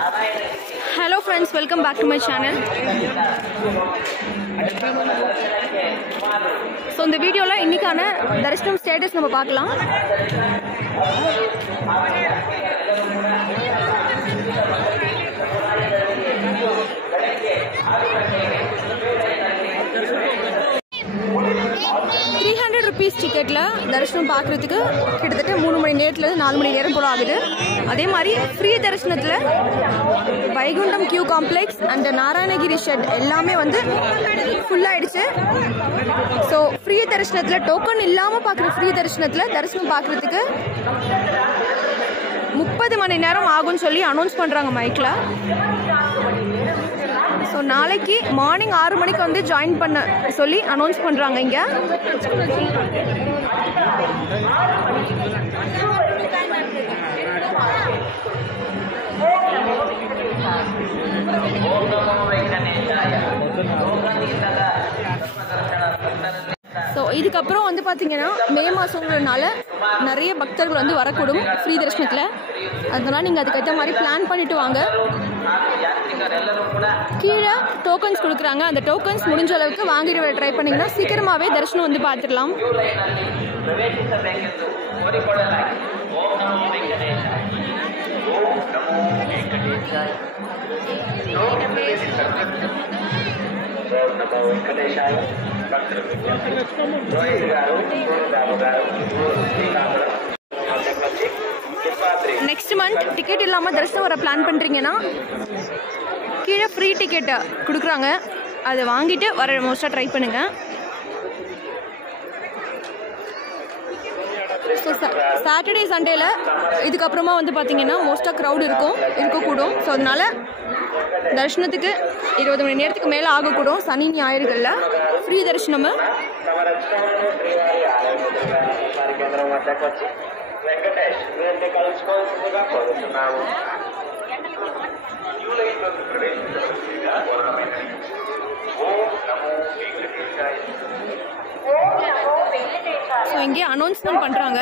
Hello friends, welcome back to my channel. So இந்த வீடியோல இன்னைக்கான தரிசனம் ஸ்டேட்டஸ் நம்ம பார்க்கலாம். ₹300 டிக்கெட்ல தரிசனம் பார்க்கறதுக்கு கிட்டத்தட்ட 3 மணி நேரத்துல இருந்து 4 மணி நேரம் போல ஆகுது. அதே மாதிரி ஃப்ரீ தரிசனத்துல Vaikuntam queue complex and Narayanagiri shed எல்லாமே வந்து ஃபுல் ஆயிடுச்சு. ஸோ ஃப்ரீ தரிசனத்துல டோக்கன் இல்லாம பார்க்குற ஃப்ரீ தரிசனத்துல தரிசனம் பார்க்கறதுக்கு 30 மணி நேரம் ஆகும்னு சொல்லி அனௌன்ஸ் பண்றாங்க மைக்ல. ஸோ நாளைக்கு மார்னிங் 6 மணிக்கு வந்து ஜாயின் பண்ண சொல்லி அனௌன்ஸ் பண்ணுறாங்க இங்கே. ஸோ இதுக்கப்புறம் வந்து பார்த்தீங்கன்னா மே மாதங்கிறதுனால நிறைய பக்தர்கள் வந்து வரக்கூடும் ஃப்ரீ தரிசனத்தில். அதனால நீங்கள் அதுக்கேற்ற மாதிரி பிளான் பண்ணிட்டு வாங்க. கீழே டோக்கன்ஸ் கொடுக்குறாங்க. அந்த டோக்கன்ஸ் முடிஞ்ச அளவுக்கு வாங்கிட்டு ட்ரை பண்ணிங்கன்னா சீக்கிரமாகவே தரிசனம் வந்து பார்த்துடலாம். நெக்ஸ்ட் மந்த் டிக்கெட் இல்லாமல் தரிசனம் வர பிளான் பண்ணுறீங்கன்னா கீழே ஃப்ரீ டிக்கெட்டை கொடுக்குறாங்க. அதை வாங்கிட்டு வர மோஸ்ட்டாக ட்ரை பண்ணுங்கள். ஸோ சாட்டர்டே சண்டேல இதுக்கப்புறமா வந்து பார்த்தீங்கன்னா மோஸ்ட்டாக க்ரௌட் இருக்கக்கூடும். ஸோ அதனால தரிசனத்துக்கு 20 மணி நேரத்துக்கு மேலே ஆகக்கூடும். சனி ஞாயிறுகளில் ஃப்ரீ தரிசனம். ஸோ இங்கே அனௌன்ஸ்மெண்ட் பண்ணுறாங்க.